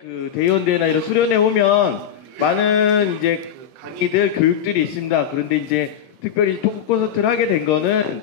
그 대의원대회나 이런 수련회 오면 많은 이제 강의들, 교육들이 있습니다. 그런데 이제 특별히 토크 콘서트를 하게 된 거는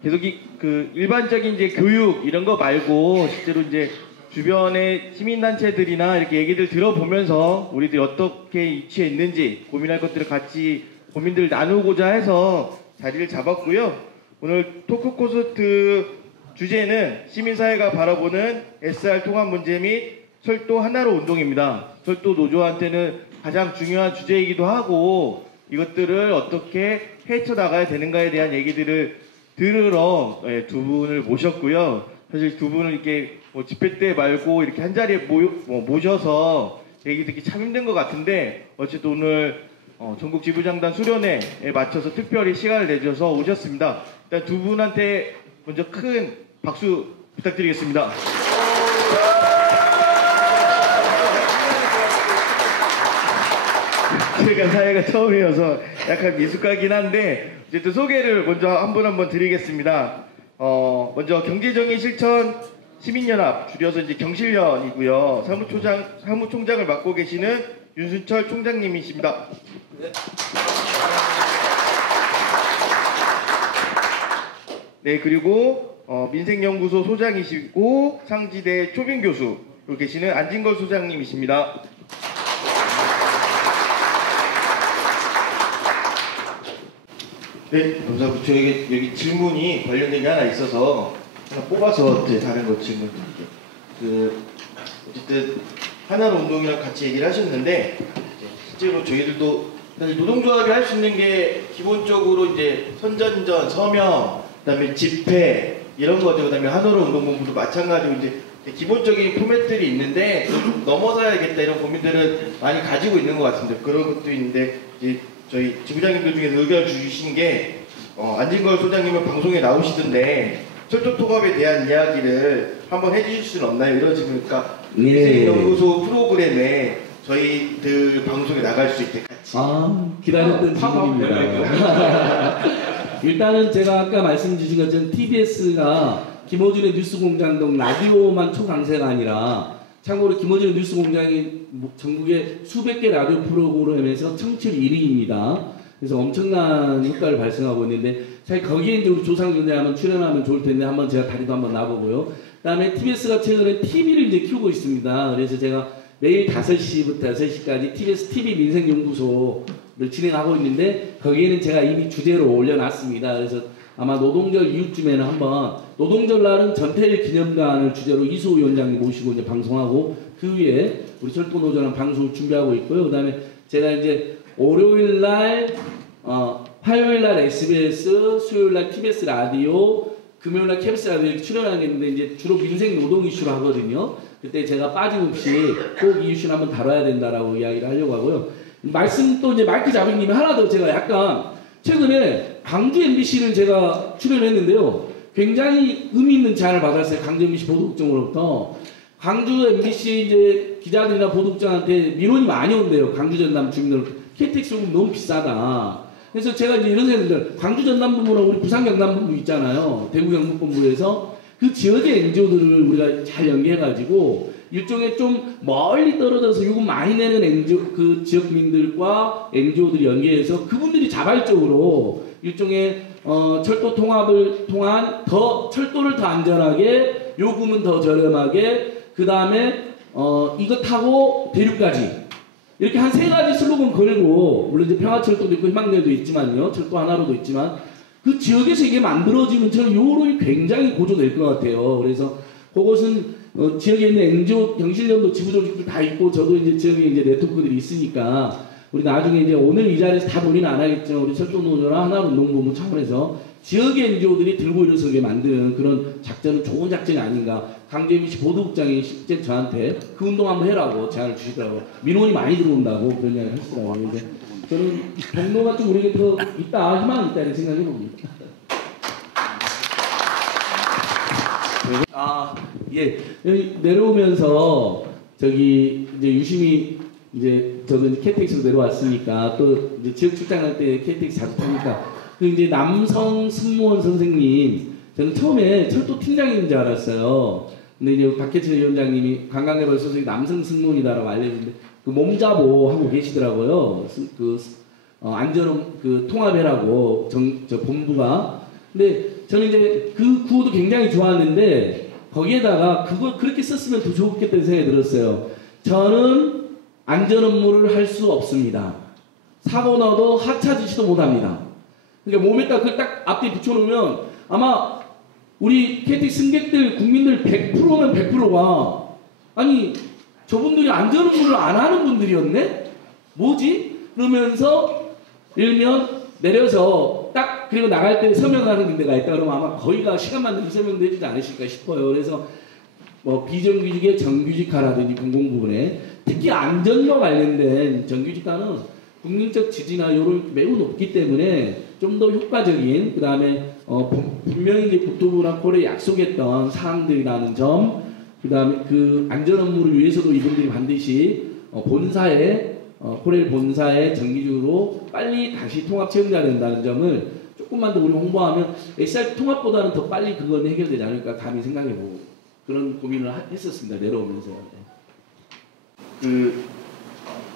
계속 그 일반적인 이제 교육 이런 거 말고 실제로 이제 주변의 시민단체들이나 이렇게 얘기들 들어보면서 우리들이 어떻게 위치해 있는지 고민할 것들을 같이 고민들을 나누고자 해서 자리를 잡았고요. 오늘 토크 콘서트 주제는 시민사회가 바라보는 SR 통합 문제 및 철도 하나로 운동입니다. 철도 노조한테는 가장 중요한 주제이기도 하고 이것들을 어떻게 헤쳐나가야 되는가에 대한 얘기들을 들으러 두 분을 모셨고요. 사실 두 분을 이렇게 집회 때 말고 이렇게 한 자리에 모셔서 얘기 듣기 참 힘든 것 같은데 어쨌든 오늘 전국 지부장단 수련회에 맞춰서 특별히 시간을 내주셔서 오셨습니다. 일단 두 분한테 먼저 큰 박수 부탁드리겠습니다. 제가 사회가 처음이어서 약간 미숙하긴 한데 어쨌든 소개를 먼저 한 분 한 분 드리겠습니다. 먼저 경제정의 실천 시민연합 줄여서 이제 경실련이고요. 사무총장을 맡고 계시는 윤순철 총장님이십니다. 네, 그리고 민생연구소 소장이시고 상지대 초빙교수로 계시는 안진걸 소장님이십니다. 네, 감사합니다. 저에게 여기 질문이 관련된 게 하나 있어서 하나 뽑아서 다른 거 질문 드릴게요. 어쨌든 하나로 운동이랑 같이 얘기를 하셨는데 실제로 저희들도 사실 노동조합이 할 수 있는 게 기본적으로 이제 선전전, 서명, 그다음에 집회 이런 거죠. 그다음에 하나로 운동본부도 마찬가지로 이제 기본적인 포맷들이 있는데 좀 넘어서야겠다 이런 고민들은 많이 가지고 있는 것 같습니다. 그런 것도 있는데 이제 저희 지부장님들 중에서 의견을 주신 게 안진걸 소장님은 방송에 나오시던데 철도 통합에 대한 이야기를 한번 해주실 수는 없나요? 이런 질문이니까 민생연구소 프로그램에 저희들 방송에 나갈 수 있게 같이. 기다렸던 질문입니다. 일단은 제가 아까 말씀 주신 것처럼 TBS가 김어준의 뉴스공장 등 라디오만 초강세가 아니라 참고로 김어준의 뉴스공장이 전국의 수백 개 라디오 프로그램에서 청취율 1위입니다. 그래서 엄청난 효과를 발생하고 있는데 사실 거기에 이제 우리 조상준대 한번 출연하면 좋을 텐데 한번 제가 다리도 한번 놔보고요. 그다음에 TBS가 최근에 TV를 이제 키우고 있습니다. 그래서 제가 매일 5시부터 6시까지 TBS TV 민생연구소를 진행하고 있는데 거기에는 제가 이미 주제로 올려놨습니다. 그래서 아마 노동절 이후쯤에는 한번 노동절 날은 전태일 기념관을 주제로 이수호 위원장님 모시고 이제 방송하고 그 위에 우리 철도노조랑 방송을 준비하고 있고요. 그 다음에 제가 이제 월요일 날, 화요일 날 SBS, 수요일 날 TBS 라디오, 금요일 날 KBS 라디오에 출연하겠는데 이제 주로 민생 노동 이슈로 하거든요. 그때 제가 빠짐없이 꼭 이 이슈를 한번 다뤄야 된다라고 이야기를 하려고 하고요. 말씀 또 이제 마이크 자백님이 하나 더 제가 약간 최근에 광주 MBC를 제가 출연했는데요. 굉장히 의미 있는 제안을 받았어요. 광주 MBC 보도국장으로부터. 광주 MBC 이제 기자들이나 보도국장한테 민원이 많이 온대요. 광주 전남 주민들 KTX 요금 너무 비싸다. 그래서 제가 이제 이런 생각들 광주 전남본부랑 우리 부산 경남본부 있잖아요. 대구 경북본부에서 그 지역의 NGO들을 우리가 잘 연계해가지고 일종의 좀 멀리 떨어져서 요금 많이 내는 NGO 그 지역민들과 NGO들이 연계해서 그분들이 자발적으로 일종의 철도 통합을 통한 철도를 더 안전하게 요금은 더 저렴하게 그 다음에 이거 타고 대륙까지 이렇게 한 3가지 슬로건 걸고 물론 이제 평화철도도 있고 희망내도 있지만요 철도 하나로도 있지만 그 지역에서 이게 만들어지면 저는 요론이 굉장히 고조될 것 같아요. 그래서 그것은 지역에 있는 NGO 경실련도 지부조직도 다 있고 저도 이제 지역에 이제 네트워크들이 있으니까 우리 나중에 이제 오늘 이 자리에서 다 논의는 안 하겠지만 우리 철도노조나 하나운동본부 차원에서 지역의 NGO들이 들고 일어서게 만드는 그런 작전은 좋은 작전이 아닌가. 강주 MBC 보도국장이 실제 저한테 그 운동 한번 해라고 제안을 주시더라고요. 민원이 많이 들어온다고 그런 이야기를 하시더라고요. 근데 저는 경로가 좀 우리에게 더 있다, 희망이 있다 이런 생각해 봅니다. 예. 여기 내려오면서 저기 이제 유심히 이제 저는 KTX로 내려왔으니까 또 이제 지역 출장할 때 KTX 자주 타니까 그 이제 남성 승무원 선생님 저는 처음에 철도 팀장인 줄 알았어요. 근데 이제 박혜철 위원장님이 관광개발 소속이 남성 승무원이다라고 알려주는데 그 몸자보 하고 계시더라고요. 안전은 그 통합회라고 저 본부가. 근데 저는 이제 그 구호도 굉장히 좋았는데 거기에다가 그걸 그렇게 썼으면 더 좋겠다는 생각이 들었어요. 저는 안전 업무를 할 수 없습니다. 사고 나도 하차 지시도 못합니다. 그러니까 몸에다 그걸 딱 앞뒤 붙여놓으면 아마 우리 KTX 승객들 국민들 100%면 100%가 아니 저분들이 안전 업무를 안 하는 분들이었네? 뭐지? 그러면서 일면 내려서 딱 그리고 나갈 때 서명하는 데가 있다 그러면 아마 거의가 시간만 되면 설명도 해주지 않으실까 싶어요. 그래서 뭐 비정규직의 정규직화라든지 공공부문에 특히 안전과 관련된 정규직화는 국민적 지지나 요를 매우 높기 때문에 좀 더 효과적인 그 다음에 분명히 이제 국토부나 콜에 약속했던 사항들이라는 점, 그 다음에 그 안전 업무를 위해서도 이분들이 반드시 본사에 콜레 본사에 정기적으로 빨리 다시 통합 채용돼야 된다는 점을 조금만 더 우리 홍보하면 SR 통합보다는 더 빨리 그건 해결되지 않을까 감히 생각해보고 그런 고민을 했었습니다. 내려오면서.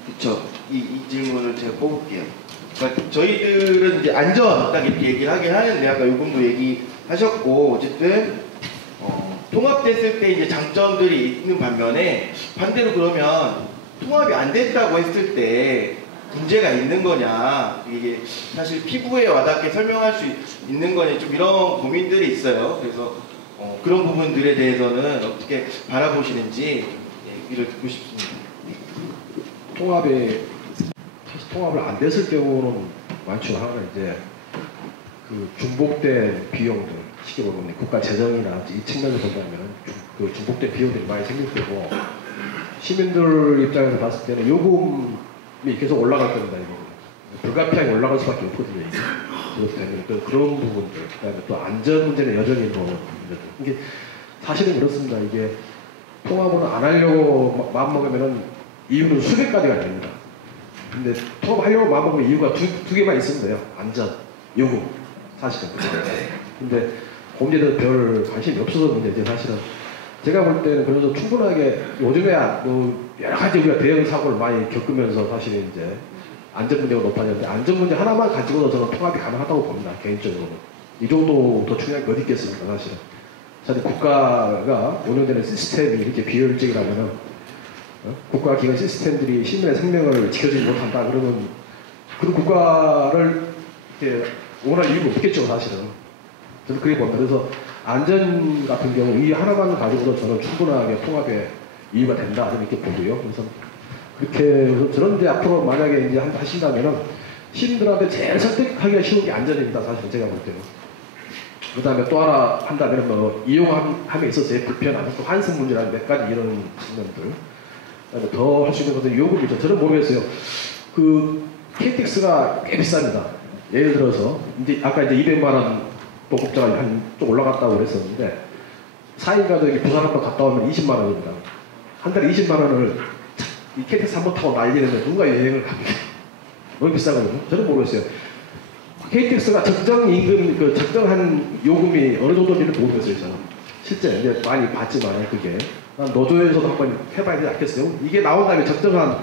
그쵸. 이 질문을 제가 뽑을게요. 그러니까 저희들은 이제 안전 딱 이렇게 얘기를 하긴 하는데 아까 요금도 얘기하셨고 어쨌든 통합됐을 때 이제 장점들이 있는 반면에 반대로 그러면 통합이 안 됐다고 했을 때 문제가 있는 거냐 이게 사실 피부에 와닿게 설명할 수 있는 거냐 좀 이런 고민들이 있어요. 그래서 그런 부분들에 대해서는 어떻게 바라보시는지 얘기를 듣고 싶습니다. 통합을 안 됐을 경우는 많죠. 하나 이제 그 중복된 비용들, 쉽게 보면 국가 재정이나 이 측면에서 본다면 그 중복된 비용들이 많이 생길 거고 시민들 입장에서 봤을 때는 요금이 계속 올라갈 겁니다. 불가피하게 올라갈 수밖에 없거든요. 그렇다면 또 그런 부분들, 그다음에 또 안전 문제는 여전히 뭐 이게 사실은 그렇습니다. 이게 통합을 안 하려고 마음먹으면은 이유는 수백 가지가 됩니다. 근데 통합하려고 마음먹으면 이유가 두 개만 있으면 돼요. 안전, 요금. 사실은. 근데 공제도 별 관심이 없어서 문제지 사실은. 제가 볼 때는 그래서 충분하게 요즘에 뭐 여러 가지 우리가 대형 사고를 많이 겪으면서 사실은 이제 안전 문제가 높아졌는데 안전 문제 하나만 가지고도 저는 통합이 가능하다고 봅니다. 개인적으로. 이 정도 더 중요한 게 어디 있겠습니까 사실은. 사실 국가가 운영되는 시스템이 이렇게 비효율적이라면은 국가기관 시스템들이 시민의 생명을 지켜주지 못한다 그러면 그 국가를 이렇게 원할 이유가 없겠죠 사실은. 저는 그게 봅니다. 그래서 안전 같은 경우 이 하나만 가지고도 저는 충분하게 통합의 이유가 된다 이렇게 보고요. 그래서 그렇게 저는 이제 앞으로 만약에 이제 하신다면은 시민들한테 제일 설득하기가 쉬운 게 안전입니다. 사실 제가 볼 때는. 그 다음에 또 하나 한다면 뭐 이용함에 있어서의 불편함, 또 환승 문제라는 몇 가지 이런 측면들. 더 할 수 있는 것은 요금이죠. 저는 모르겠어요. 그 KTX가 꽤 비쌉니다. 예를 들어서 이제 아까 이제 200만 원 보급자가 한 좀 올라갔다고 그랬었는데 4인 가족이 부산 한번 갔다 오면 20만 원입니다. 한 달에 20만 원을 이 KTX 한번 타고 날리는데 누가 여행을 갑니까? 너무 비싸거든요. 저는 모르겠어요. KTX가 적정 임금, 그 적정한 요금이 어느 정도인지는 모르겠어요. 저는 실제 이제 많이 봤지만 그게. 노조에서도 한번 해봐야 되지 않겠어요? 이게 나온다면 적정한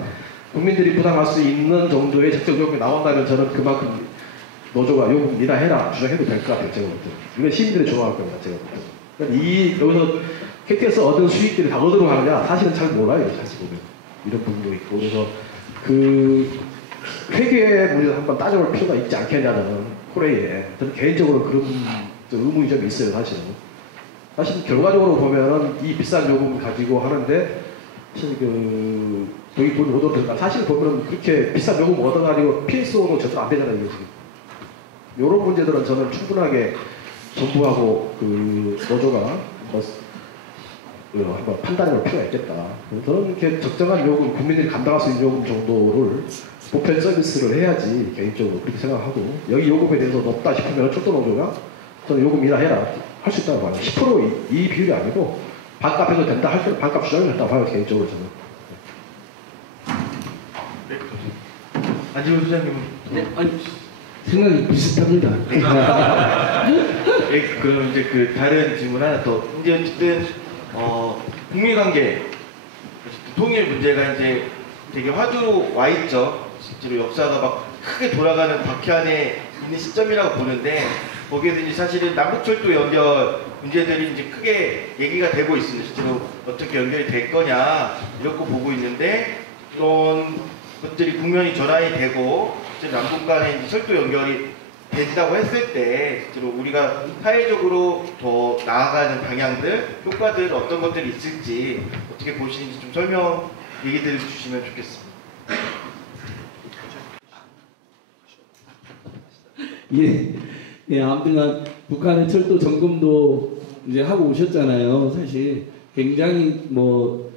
국민들이 부담할 수 있는 정도의 적정 요금이 나온다면 저는 그만큼 노조가 요금 인하해라 주장해도 될 것 같아요. 제가 볼 때. 이건 시민들이 좋아할 겁니다. 제가 볼 때. 그러니까 여기서 KTX 얻은 수익들이 다 어디로 가느냐 사실은 잘 몰라요. 사실 보면. 이런 부분도 있고. 그래서 그 회계 문제도 한번 따져볼 필요가 있지 않겠냐는 코레이에 저는 개인적으로 그런 의문이 좀 있어요. 사실은. 사실 결과적으로 보면은 이 비싼 요금 가지고 하는데 사실 그 여기 돈 얻어들까 사실 보면은 그렇게 비싼 요금 얻어가지고 PSO도 제대로 안 되잖아요. 이게 지금. 이런 문제들은 저는 충분하게 정부하고 그 노조가 한번 판단해볼 필요가 있겠다. 저는 이렇게 적정한 요금, 국민들이 감당할 수 있는 요금 정도를 보편 서비스를 해야지 개인적으로 그렇게 생각하고 여기 요금에 대해서 높다 싶으면 철도노조가 저는 요금 인하해라. 할 수 있다고 봐요. 10%이 비율이 아니고 반값 해도 된다 할 때는 반값 주장이 된다고 봐요. 개인적으로 저는. 안지호 소장님은? 네, 아니 생각이 비슷합니다. 그럼 이제 그 다른 질문 하나 더. 이제 어쨌든 북미 관계 통일 문제가 이제 되게 화두로 와 있죠. 실제로 역사가 막 크게 돌아가는 박해안에 있는 시점이라고 보는데 거기에서 이제 사실은 남북철도 연결 문제들이 이제 크게 얘기가 되고 있습니다. 실제로 어떻게 연결이 될 거냐 이렇게 보고 있는데 이런 것들이 국면이 전환이 되고 실제 남북 간에 이제 철도 연결이 된다고 했을 때 실제로 우리가 사회적으로 더 나아가는 방향들, 효과들 어떤 것들이 있을지 어떻게 보시는지 좀 설명 얘기들 주시면 좋겠습니다. 예, 예, 아무튼 북한의 철도 점검도 이제 하고 오셨잖아요. 사실 굉장히 뭐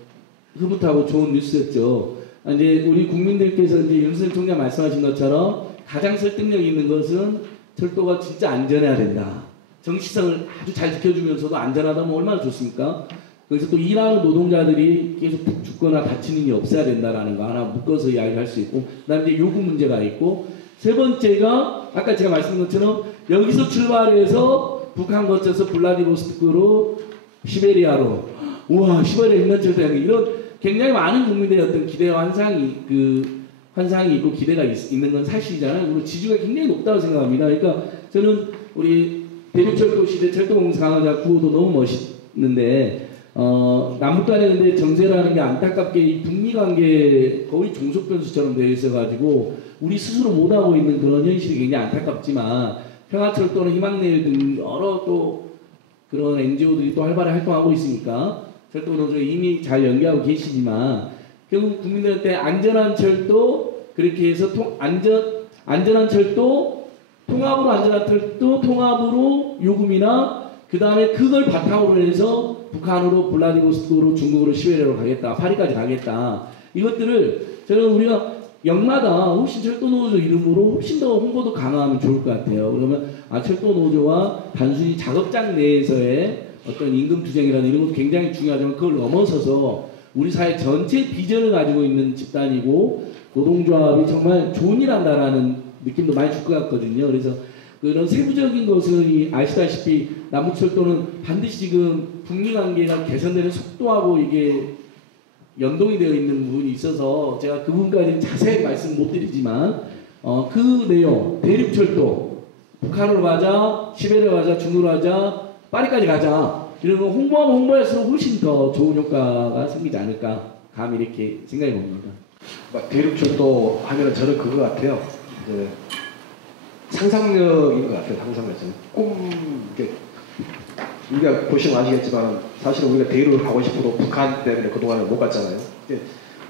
흐뭇하고 좋은 뉴스였죠. 이제 우리 국민들께서 이제 윤석열 총장 말씀하신 것처럼 가장 설득력 있는 것은 철도가 진짜 안전해야 된다. 정시성을 아주 잘 지켜주면서도 안전하다면 얼마나 좋습니까? 그래서 또 일하는 노동자들이 계속 죽거나 다치는 일이 없어야 된다라는 거 하나 묶어서 이야기할 수 있고, 그다음에 이제 요금 문제가 있고, 세 번째가 아까 제가 말씀드린 것처럼 여기서 출발해서 북한 거쳐서 블라디보스토크로 시베리아로, 우와 시베리아 인간철도 이런 굉장히 많은 국민들의 어떤 기대와 환상이 있고 기대가 있는 건 사실이잖아요. 그리고 지지가 굉장히 높다고 생각합니다. 그러니까 저는 우리 대륙철도 시대 철도공사 구호도 너무 멋있는데 남북 간에 근데 정세라는 게 안타깝게 이 북미 관계 거의 종속 변수처럼 되어 있어가지고 우리 스스로 못하고 있는 그런 현실이 굉장히 안타깝지만 평화철도는 희망내일 등 여러 또 그런 NGO들이 또 활발히 활동하고 있으니까 철도 노조 이미 잘 연계하고 계시지만 결국 국민들한테 안전한 철도 그렇게 해서 안전한 철도 통합으로 안전한 철도 통합으로 요금이나 그 다음에 그걸 바탕으로 해서 북한으로 블라디보스토크로 중국으로 시베리아로 가겠다 파리까지 가겠다 이것들을 저는 우리가 역마다 훨씬 철도노조 이름으로 훨씬 더 홍보도 강화하면 좋을 것 같아요. 그러면 철도노조와 단순히 작업장 내에서의 어떤 임금 투쟁이라는 이런 것도 굉장히 중요하지만 그걸 넘어서서 우리 사회 전체 비전을 가지고 있는 집단이고 노동조합이 정말 좋은 일 한다라는 느낌도 많이 줄 것 같거든요. 그래서 그런 세부적인 것은 아시다시피 남북철도는 반드시 지금 북미 관계가 개선되는 속도하고 이게 연동이 되어 있는 부분이 있어서 제가 그 부분까지는 자세히 말씀 못 드리지만 그 내용 대륙철도 북한으로 가자 시베리아 가자 중국으로 가자 파리까지 가자 이런 거 홍보하면 홍보할수록 훨씬 더 좋은 효과가 생기지 않을까 감히 이렇게 생각해 봅니다. 대륙철도 하면은 저는 그거 같아요. 이제 상상력인 것 같아요. 상상력. 이게 우리가 보시면 아시겠지만 사실은 우리가 대륙을 가고 싶어도 북한 때문에 그동안에 못 갔잖아요.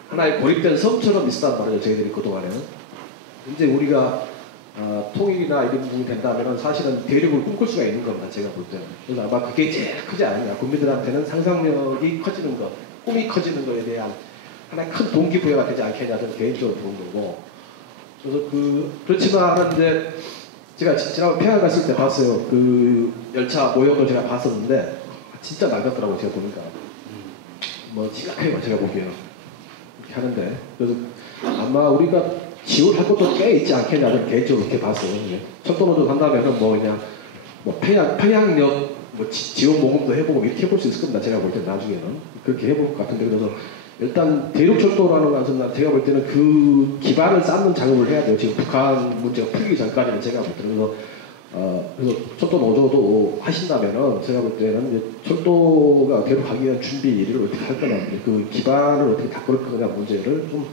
하나의 고립된 섬처럼 있었단 말이죠. 저희들이 그동안에는. 이제 우리가 통일이나 이런 부분이 된다면 사실은 대륙을 꿈꿀 수가 있는 겁니다. 제가 볼 때는. 그래서 아마 그게 제일 크지 않느냐. 국민들한테는 상상력이 커지는 것, 꿈이 커지는 것에 대한 하나의 큰 동기부여가 되지 않겠냐. 저는 개인적으로 보는 거고. 그래서 그렇지만 이제 제가 지난번 평양 갔을 때 봤어요. 그 열차 모형을 제가 봤었는데 진짜 낡았더라고요. 제가 보니까. 뭐 심각해요. 제가 보기에는. 이렇게 하는데. 그래서 아마 우리가 지원할 것도 꽤 있지 않겠냐. 저는 개인적으로 그렇게 봤어요. 철도로도 간다면은 뭐 그냥 뭐 평양역 뭐 지원 모금도 해보고 이렇게 해볼 수 있을 겁니다. 제가 볼 때 나중에는. 그렇게 해볼 것 같은데 그래서 일단 대륙철도라는 것은 제가 볼 때는 그 기반을 쌓는 작업을 해야 돼요. 지금 북한 문제가 풀리기 전까지는 제가 볼 때는 그래서 철도 노조도 하신다면은 제가 볼 때는 이제 철도가 어떻게 가기 위한 준비를 어떻게 할 거냐, 그 기반을 어떻게 닦을 거냐 문제를 좀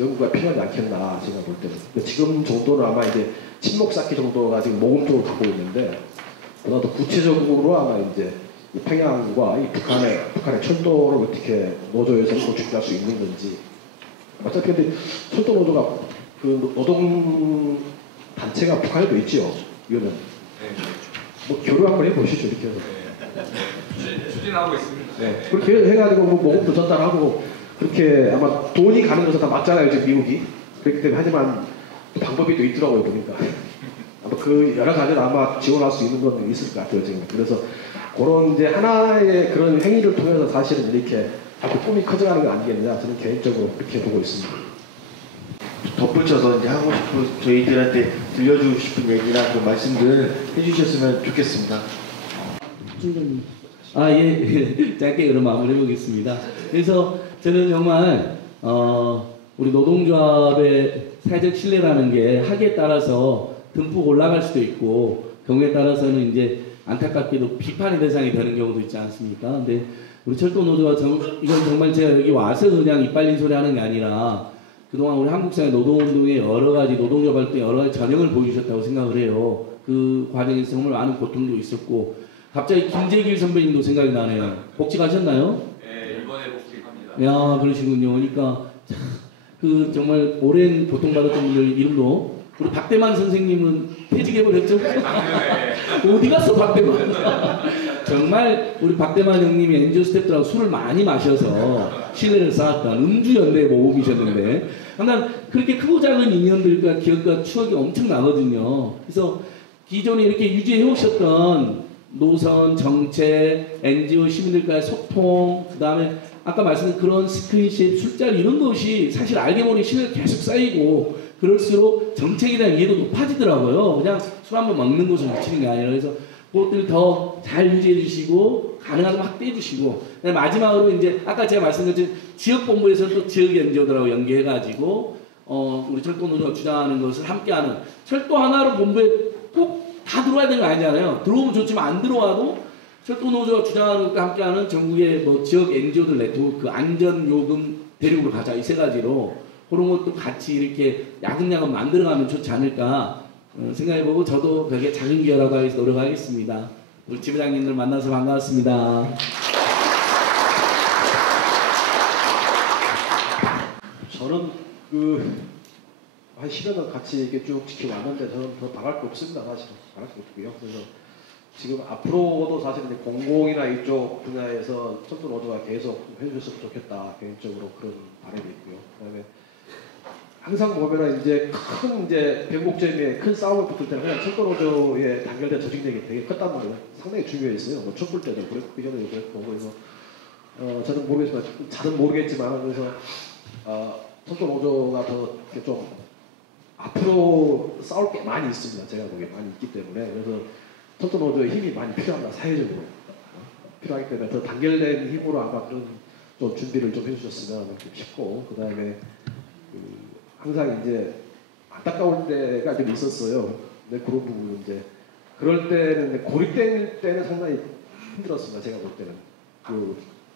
연구가 필요하지 않겠나 제가 볼 때는. 지금 정도는 아마 이제 친목 쌓기 정도가 지금 모금적으로 가고 있는데 보다 더 구체적으로 아마 이제 이 평양과 이 북한의 철도를 어떻게 노조에서 준비할 수 있는 건지. 어차피 근데 철도 노조가 그 노동 단체가 북한에도 있죠. 이거는 뭐 교류 한번 해보시죠. 이렇게 해서. 추진하고 있습니다. 네. 그렇게 해가지고 뭐 모금도 전달하고 그렇게 아마 돈이 가는 것은 다 맞잖아요. 지금 미국이. 그렇기 때문에 하지만 방법이 또 있더라고요. 보니까. 아마 그 여러 가지를 아마 지원할 수 있는 건 있을 것 같아요. 지금. 그래서 그런 이제 하나의 그런 행위를 통해서 사실은 이렇게 자꾸 꿈이 커져가는 거 아니겠느냐. 저는 개인적으로 그렇게 보고 있습니다. 덧붙여서 이제 하고 싶은 저희들한테 들려주고 싶은 얘기나 그 말씀들 해주셨으면 좋겠습니다. 아, 예. 짧게 그럼 마무리해 보겠습니다. 그래서 저는 정말, 우리 노동조합의 사회적 신뢰라는 게 하기에 따라서 듬뿍 올라갈 수도 있고, 경우에 따라서는 이제 안타깝게도 비판의 대상이 되는 경우도 있지 않습니까? 근데 우리 철도노조가 이건 정말 제가 여기 와서 그냥 이빨린 소리 하는 게 아니라 그동안 우리 한국사회 노동운동의 여러 가지 노동조합 활동에 여러 가지 전형을 보여주셨다고 생각을 해요. 그 과정에서 정말 많은 고통도 있었고, 갑자기 김재길 선배님도 생각이 나네요. 복직 하셨나요? 네, 이번에 복직합니다. 야, 그러시군요. 그러니까 그 정말 오랜 고통받았던 분들 이름도 우리 박대만 선생님은 퇴직해버렸죠? 어디 갔어 박대만? 정말 우리 박대만 형님이 엔지오 스태프들하고 술을 많이 마셔서 신뢰를 쌓았던 음주연대 모범이셨는데, 항상 그렇게 크고 작은 인연들과 기억과 추억이 엄청 나거든요. 그래서 기존에 이렇게 유지해 오셨던 노선, 정책, NGO 시민들과의 소통, 그 다음에 아까 말씀드린 그런 스크린십, 술자리 이런 것이 사실 알게 모르게 신뢰가 계속 쌓이고, 그럴수록 정책에 대한 이해도 높아지더라고요. 그냥 술 한번 먹는 것을 미치는 게 아니라. 그래서 그것들 더 잘 유지해 주시고, 가능하면 확대해 주시고, 마지막으로 이제 아까 제가 말씀드린 지역본부에서는 또 지역 NGO들하고 연계해가지고, 우리 철도노조가 주장하는 것을 함께하는, 철도 하나로 본부에 꼭 다 들어와야 되는 거 아니잖아요. 들어오면 좋지만 안 들어와도 철도노조가 주장하는 것과 함께하는 전국의 뭐 지역 NGO들 네트워크, 안전요금 대륙으로 가자, 이 세 가지로 그런 것도 같이 이렇게 야금야금 만들어가면 좋지 않을까 생각해보고, 저도 그게 작은 기여라도 하기 위해서 노력하겠습니다. 우리 지부장님들 만나서 반가웠습니다. 저는 한 10여 년 같이 이렇게 쭉 지켜왔는데 저는 더 바랄 게 없습니다. 사실은 바랄 게 없고요. 그래서 지금 앞으로도 사실 이제 공공이나 이쪽 분야에서 철도노조가 계속 좀 해주셨으면 좋겠다, 개인적으로 그런 바람이 있고요. 그다음에 항상 보면은 이제 큰 변곡점에 큰 싸움을 붙을 때는 그냥 철도노조에 단결된 조직력이 되게 컸단 말이에요. 상당히 중요했어요. 뭐 촛불 때도 그랬고 그 전에도 그랬고. 그래서 저는 모르겠지만 잘은 모르겠지만, 그래서 철도노조가 더 이렇게 좀 앞으로 싸울 게 많이 있습니다. 제가 보기에 많이 있기 때문에. 그래서 철도노조의 힘이 많이 필요합니다. 사회적으로 필요하기 때문에 더 단결된 힘으로 아마 그런 좀 준비를 좀 해주셨으면 싶고, 그 다음에 항상 이제 안타까운 때가 좀 있었어요. 근데 그런 부분은 이제 그럴 때는 고립될 때는 상당히 힘들었습니다. 제가 볼 때는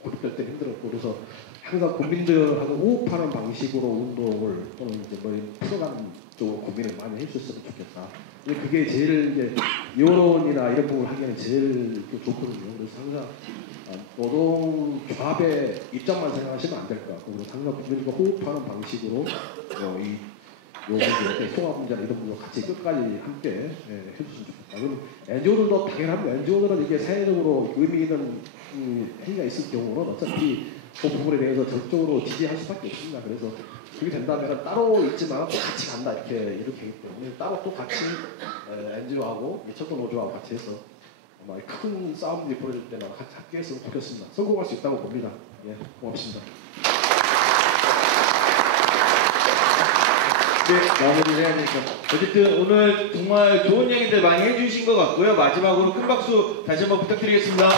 고립될 때 힘들었고, 그래서 항상 국민들하고 호흡하는 방식으로 운동을 또는 이제 뭐 풀어가는 쪽으로 고민을 많이 해주셨으면 좋겠다. 그게 제일 이제 여론이나 이런 부분을 하기에는 제일 좋거든요. 그래서 항상 노동조합의 입장만 생각하시면 안 될 것 같고, 항상 국민들과 호흡하는 방식으로 이 문제, 통합 문제나 이런 부분을 같이 끝까지 함께 해주시면 좋겠다. 그럼 NGO들도 당연합니다. NGO들은 이게 사회적으로 의미 있는 행위가 있을 경우는 어차피 그 부분에 대해서 적극적으로 지지할 수밖에 없습니다. 그래서 그게 된다면 따로 있지만 같이 간다 이렇게 하기 때문에 따로 또 같이 NGO하고 철도노조하고 같이 해서 아마 큰 싸움이 벌어질 때나 같이 함께 했으면 좋겠습니다. 성공할 수 있다고 봅니다. 예, 고맙습니다. 네, 마무리를 해야 되니까. 어쨌든 오늘 정말 좋은 얘기들 많이 해주신 것 같고요. 마지막으로 큰 박수 다시 한번 부탁드리겠습니다.